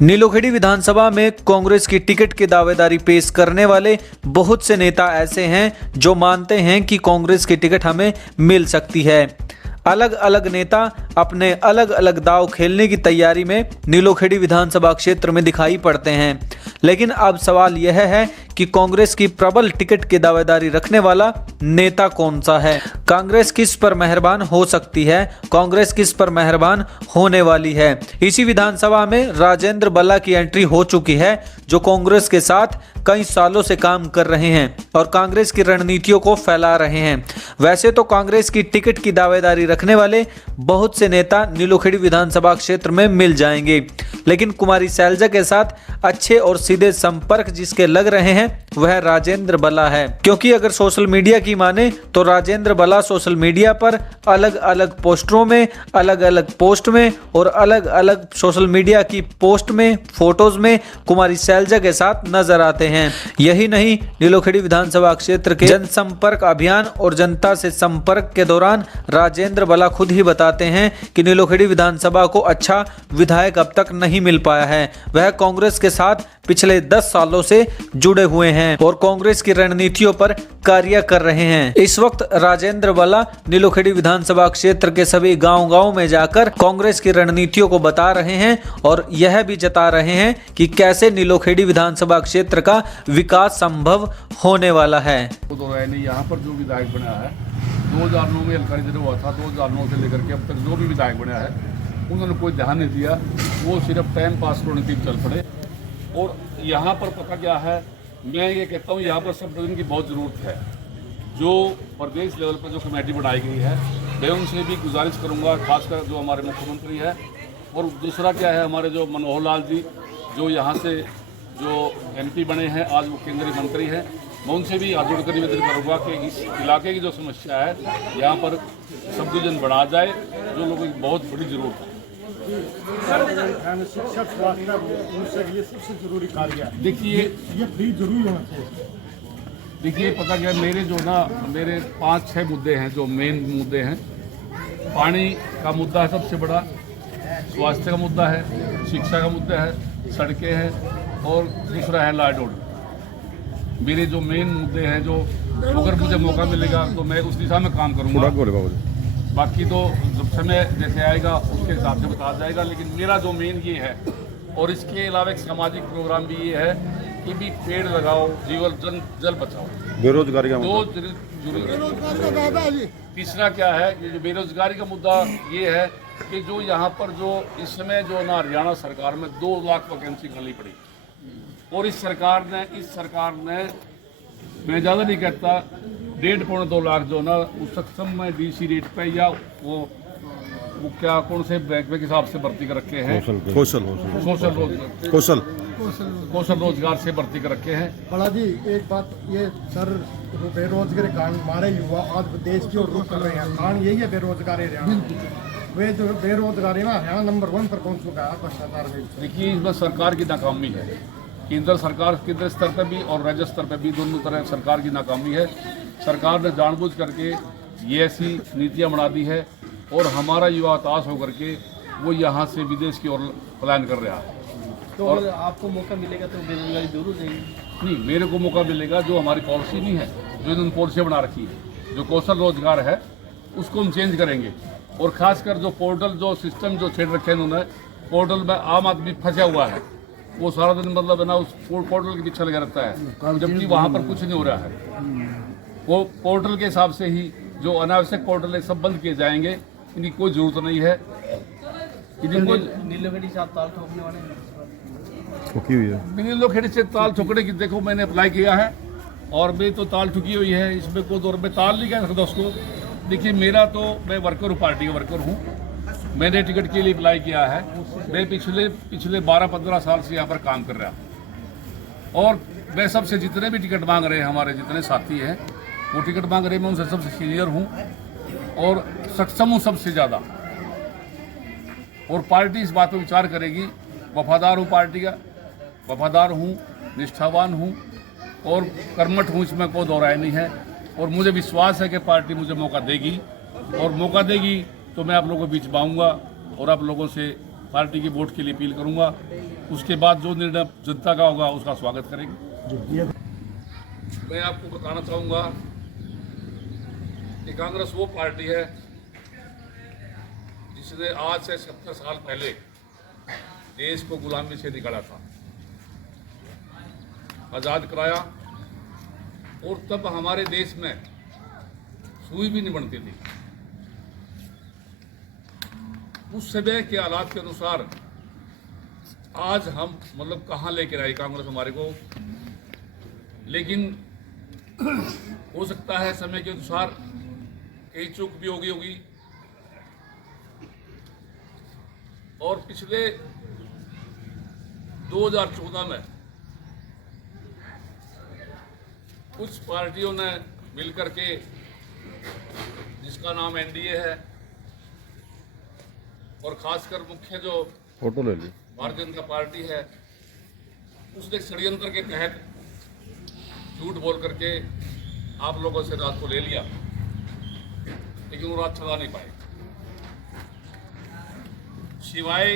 नीलोखेड़ी विधानसभा में कांग्रेस की टिकट की दावेदारी पेश करने वाले बहुत से नेता ऐसे हैं जो मानते हैं कि कांग्रेस की टिकट हमें मिल सकती है। अलग अलग नेता अपने अलग अलग दाव खेलने की तैयारी में नीलोखेड़ी विधानसभा क्षेत्र में दिखाई पड़ते हैं। लेकिन अब सवाल यह है कि कांग्रेस की प्रबल टिकट की दावेदारी रखने वाला नेता कौन सा है। कांग्रेस किस पर मेहरबान हो सकती है, कांग्रेस किस पर मेहरबान होने वाली है। इसी विधानसभा में राजेंद्र बल्ला की एंट्री हो चुकी है, जो कांग्रेस के साथ कई सालों से काम कर रहे हैं और कांग्रेस की रणनीतियों को फैला रहे हैं। वैसे तो कांग्रेस की टिकट की दावेदारी रखने वाले बहुत से नेता नीलोखेड़ी विधानसभा क्षेत्र में मिल जाएंगे, लेकिन कुमारी सैलजा के साथ अच्छे और सीधे संपर्क जिसके लग रहे हैं वह राजेंद्र बल्ला है। क्योंकि अगर सोशल मीडिया की माने तो राजेंद्र बल्ला सोशल मीडिया पर अलग अलग पोस्टरों में, अलग अलग पोस्ट में और अलग अलग सोशल मीडिया की पोस्ट में, फोटोज में कुमारी सैलजा के साथ नजर आते हैं। यही नहीं, नीलोखेड़ी विधानसभा क्षेत्र के जनसंपर्क अभियान और जनता से संपर्क के दौरान राजेंद्र बल्ला खुद ही बताते हैं कि नीलोखेड़ी विधानसभा को अच्छा विधायक अब तक नहीं मिल पाया है। वह कांग्रेस के साथ पिछले 10 सालों से जुड़े हुए हैं और कांग्रेस की रणनीतियों पर कार्य कर रहे हैं। इस वक्त राजेंद्र बल्ला नीलोखेड़ी विधानसभा क्षेत्र के सभी गांव-गांव में जाकर कांग्रेस की रणनीतियों को बता रहे हैं और यह भी जता रहे हैं कि कैसे नीलोखेड़ी विधानसभा क्षेत्र का विकास संभव होने वाला है। यहाँ पर जो विधायक बना है 2009 में अलकारी जब हुआ था, 2009 से लेकर के अब तक जो भी विधायक बना है उन्होंने कोई ध्यान नहीं दिया। वो सिर्फ टाइम पास रणनीति चल पड़े। और यहाँ पर पता क्या है, मैं ये कहता हूँ यहाँ पर सब डिवीजन की बहुत ज़रूरत है। जो प्रदेश लेवल पर जो कमेटी बनाई गई है, मैं उनसे भी गुजारिश करूँगा, खासकर जो हमारे मुख्यमंत्री है। और दूसरा क्या है, हमारे जो मनोहर लाल जी जो यहाँ से जो MP बने हैं, आज वो केंद्रीय मंत्री हैं, मैं उनसे भी हाथ जोड़कर निवेदन करूँगा कि इस इलाके की जो समस्या है यहाँ पर सब डिवीजन बढ़ा जाए, जो लोगों की बहुत बड़ी ज़रूरत है। शिक्षा स्वास्थ्य उनसे ये सबसे जरूरी कार्य है। देखिए ये फ्री जरूरी होना चाहिए। देखिए पता क्या, मेरे 5-6 मुद्दे हैं जो मेन मुद्दे हैं। पानी का मुद्दा है सबसे बड़ा, स्वास्थ्य का मुद्दा है, शिक्षा का मुद्दा है, सड़कें हैं और दूसरा है लॉ एंड ऑर्डर। मेरे जो मेन मुद्दे हैं, जो अगर मुझे मौका मिलेगा तो मैं उस दिशा में काम करूँगा। बाकी तो जब समय जैसे आएगा उसके हिसाब से बता जाएगा। लेकिन मेरा जो मेन ये है, और इसके अलावा एक सामाजिक प्रोग्राम भी ये है कि भी पेड़ लगाओ, जीवन जल बचाओ। बेरोजगारी का मुद्दा, तीसरा क्या है, ये जो बेरोजगारी का मुद्दा ये है कि जो यहाँ पर जो इस समय जो ना हरियाणा सरकार में 2 लाख वैकेंसी खाली पड़ी, और इस सरकार ने मैं ज़्यादा नहीं कहता 1.5-2 लाख जो ना उस सक्षम में DC रेट पे या वो क्या कौन से बैंक के हिसाब से भर्ती कर रखे हैं, कौशल रोजगार से भर्ती कर रखे हैं। बड़ा जी एक बात ये सर, बेरोजगारी कारण हमारे युवा आज देश की ओर रुख कर रहे हैं। कारण यही है बेरोजगारी हरियाणा। वे जो बेरोजगारी ना हरियाणा नंबर 1 पर पहुंच चुका है। देखिए इसमें सरकार की नाकामी है, केंद्र स्तर पर भी और राज्य स्तर पर भी, दोनों तरह सरकार की नाकामी है। सरकार ने जानबूझ करके ये ऐसी नीतियाँ बना दी है और हमारा युवा हताश होकर के वो यहाँ से विदेश की ओर पलायन कर रहा है। तो और आपको मौका मिलेगा तो बेरोजगारी दूर हो जाएगी? नहीं, मेरे को मौका मिलेगा। जो हमारी पॉलिसी नहीं है, जो इन्होंने पॉलिसी बना रखी है, जो कौशल रोजगार है उसको हम चेंज करेंगे। और खासकर जो पोर्टल जो सिस्टम जो छेड़ रखे हैं उन्होंने, पोर्टल में आम आदमी फंसा हुआ है, वो सारा दिन मतलब है ना उस पोर्टल के पीछे लगा रहता है, जबकि वहाँ पर कुछ नहीं हो रहा है। वो पोर्टल के हिसाब से ही जो अनावश्यक पोर्टल है सब बंद किए जाएंगे, इनकी कोई जरूरत नहीं है। नीलोखेड़ी से आप ताल ठोकने वाले नीलोखेड़ी से ताल ठोकने की, देखो मैंने अप्लाई किया है और मैं तो ताल ठुकी हुई है, इसमें कोई दौर में ताल नहीं कह सकता उसको। देखिए मेरा तो, मैं वर्कर हूँ, पार्टी का वर्कर हूँ, मैंने टिकट के लिए अप्लाई किया है। मैं पिछले 12-15 साल से यहाँ पर काम कर रहा हूँ और मैं सबसे जितने भी टिकट मांग रहे हैं, हमारे जितने साथी हैं वो टिकट मांग रहे हैं, मैं उनसे सबसे सीनियर हूँ और सक्षम हूँ सबसे ज़्यादा। और पार्टी इस बात पर विचार करेगी। वफादार हूँ पार्टी का, वफादार हूँ, निष्ठावान हूँ और कर्मठ हूँ, इसमें कोई दो राय नहीं है। और मुझे विश्वास है कि पार्टी मुझे मौका देगी, और मौका देगी तो मैं आप लोगों के बीच आऊँगा और आप लोगों से पार्टी के वोट के लिए अपील करूंगा। उसके बाद जो निर्णय जनता का होगा उसका स्वागत करेंगे। मैं आपको बताना चाहूँगा कि कांग्रेस वो पार्टी है जिसने आज से 70 साल पहले देश को गुलामी से निकाला था, आज़ाद कराया, और तब हमारे देश में सुई भी नहीं बनती थी। उस समय के हालात के अनुसार आज हम मतलब कहाँ लेकर आई कांग्रेस हमारे को, लेकिन हो सकता है समय के अनुसार कहीं चूक भी होगी। और पिछले 2014 में कुछ पार्टियों ने मिलकर के, जिसका नाम एनडीए है, और खासकर मुख्य जो फोटो ले ली भारतीय जनता पार्टी है, उसने षड्यंत्र के तहत झूठ बोल करके आप लोगों से रात को ले लिया, लेकिन वो रात चला नहीं पाए। सिवाय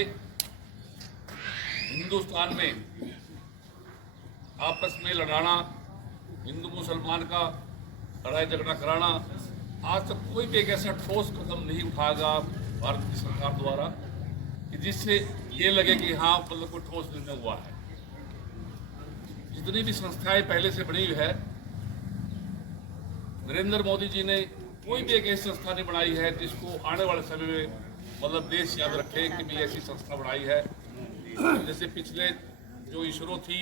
हिंदुस्तान में आपस में लड़ाना, हिंदू मुसलमान का लड़ाई झगड़ा कराना, आज तक कोई भी एक ऐसा ठोस कदम नहीं उठाएगा भारत की सरकार द्वारा कि जिससे ये लगे कि हाँ मतलब कोई ठोस निर्णय हुआ है। जितनी भी संस्थाएं पहले से बनी हुई है, नरेंद्र मोदी जी ने कोई भी एक ऐसी संस्था नहीं बनाई है जिसको आने वाले समय में मतलब देश याद रखे कि भी ऐसी संस्था बनाई है। जैसे पिछले जो इसरो थी,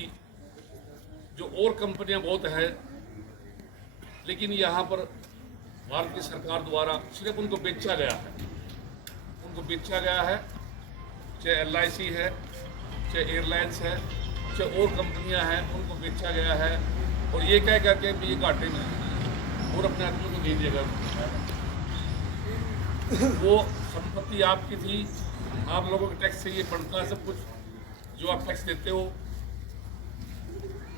जो और कंपनियां बहुत है, लेकिन यहाँ पर भारत की सरकार द्वारा सिर्फ उनको बेचा गया है, उनको बेचा गया है। चाहे LIC है, चाहे एयरलाइंस है, चाहे और कंपनियां हैं, उनको बेचा गया है, और ये कह करके भी ये घाटे में और अपने आदमी को दे दिएगा। वो संपत्ति आपकी थी, आप लोगों के टैक्स से ये बनता है सब कुछ जो आप टैक्स देते हो।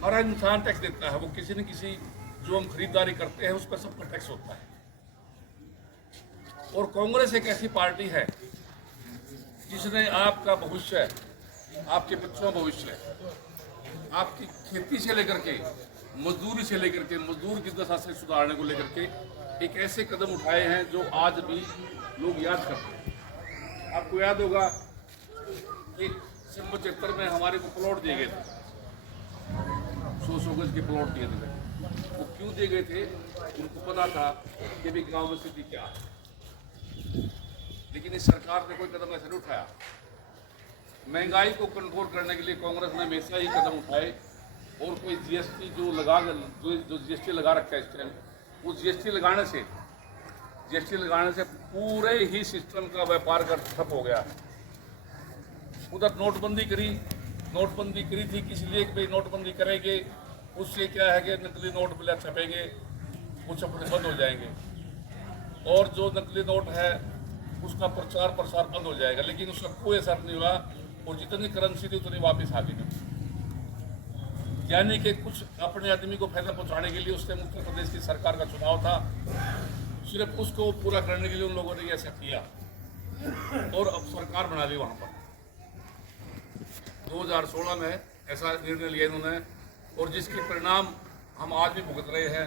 हर इंसान टैक्स देता है, वो किसी न किसी जो हम खरीदारी करते हैं उस पर सबका टैक्स होता है। और कांग्रेस एक ऐसी पार्टी है जिसने आपका भविष्य, आपके बच्चों का भविष्य, आपकी खेती से लेकर के मजदूरी से लेकर के मजदूर की दशा से सुधारने को लेकर के एक ऐसे कदम उठाए हैं जो आज भी लोग याद करते हैं। आपको याद होगा कि 75 में हमारे को प्लॉट दिए गए थे, 100 गज के प्लॉट दिए थे। वो क्यों दिए गए थे? उनको पता था कि भी गाँव में स्थिति क्या है, लेकिन इस सरकार ने कोई कदम ऐसा नहीं उठाया। महंगाई को कंट्रोल करने के लिए कांग्रेस ने हमेशा ही कदम उठाए, और कोई GST जो GST लगा रखा है इस टाइम, वो GST लगाने से पूरे ही सिस्टम का व्यापार का ठप हो गया। उधर नोटबंदी करी थी किस लिए कि भाई नोटबंदी करेंगे, उससे क्या है कि नकली नोट बिला छपेंगे, वो छपने बंद हो जाएंगे, और जो नकली नोट है उसका प्रचार प्रसार बंद हो जाएगा। लेकिन उसका कोई असर नहीं हुआ, और जितनी करेंसी थी उतनी वापस आ गई। यानी कि कुछ अपने आदमी को फायदा पहुंचाने के लिए उसने उत्तर प्रदेश की सरकार का चुनाव था, सिर्फ उसको पूरा करने के लिए उन लोगों ने ऐसा किया, और अब सरकार बना ली वहाँ पर। 2016 में ऐसा निर्णय लिया इन्होंने, और जिसके परिणाम हम आज भी भुगत रहे हैं।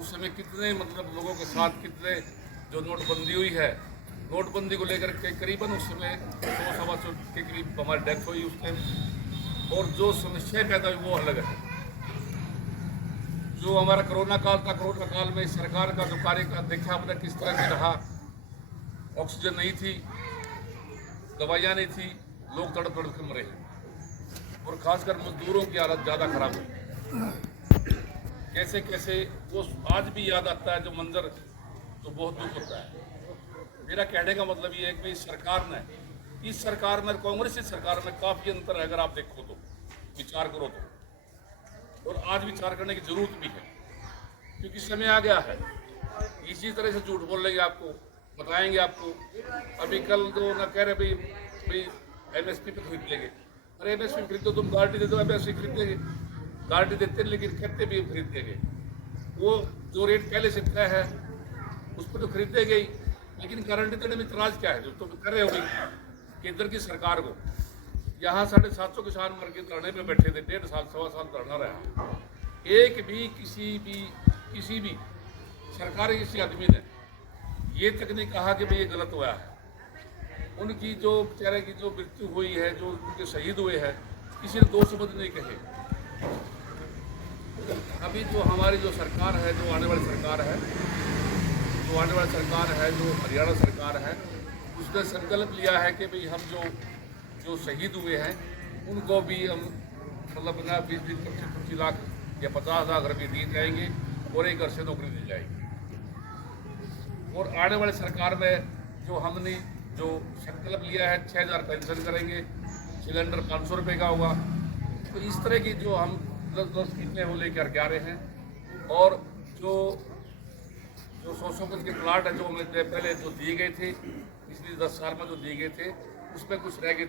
उस समय कितने मतलब लोगों के साथ कितने जो नोटबंदी हुई है, नोटबंदी को लेकर के करीबन उस समय 100-125 के करीब हमारी डेथ हुई उस टाइम, और जो समस्या पैदा हुई वो अलग है। जो हमारा कोरोना काल था, कोरोना काल में सरकार का जो कार्य का देखा हमने किस तरह से रहा, ऑक्सीजन नहीं थी, दवाइयाँ नहीं थी, लोग तड़प तड़प के मरे, और खासकर मजदूरों की हालत ज़्यादा खराब हुई। कैसे कैसे वो आज भी याद आता है जो मंजर, तो बहुत दुख होता है। मेरा कहने का मतलब ये है कि इस सरकार में कांग्रेस की सरकार में काफ़ी अंतर है। अगर आप देखो तो, विचार करो तो, और आज विचार करने की जरूरत भी है, क्योंकि समय आ गया है। इसी तरह से झूठ बोल लेंगे, आपको बताएंगे आपको। अभी कल तो ना कह रहे भाई MSP पे खरीद लेंगे। अरे MSP खरीदो, तुम गारंटी दे दो, MSP खरीदेंगे, गारंटी देते लेकिन कहते भी खरीद लेंगे। वो जो रेट पहले से तय है उस पर तो खरीदेंगे ही, लेकिन गारंटी देने में इतराज क्या है? जो तुम कर रहे हो भाई, केंद्र की सरकार को, यहाँ 750 किसान मर के धरने पे बैठे थे, 1.5 साल 1.25 साल धरना रहा, एक भी किसी भी सरकारी किसी आदमी ने ये तक नहीं कहा कि भाई ये गलत हुआ है। उनकी जो बेचारे की जो मृत्यु हुई है, जो उनके शहीद हुए हैं, किसी ने दो शब्द नहीं कहे। अभी जो हमारी जो सरकार है, जो आने वाली सरकार है, जो हरियाणा सरकार है, उसने संकल्प लिया है कि भाई हम जो शहीद हुए हैं उनको भी हम मतलब 20-25 लाख या 50,000 रुपये दिए जाएंगे और एक घर से नौकरी दी जाएगी। और आने वाली सरकार में जो हमने जो संकल्प लिया है 6,000 पेंशन करेंगे, सिलेंडर 500 रुपये का होगा। तो इस तरह की जो हम 10 स्कीमें वो लेकर के आ रहे हैं। और जो 100 गज के प्लाट है जो हमें पहले जो दिए गए थे, पिछले 10 साल में जो दिए गए थे, उसमें कुछ रह गए थे।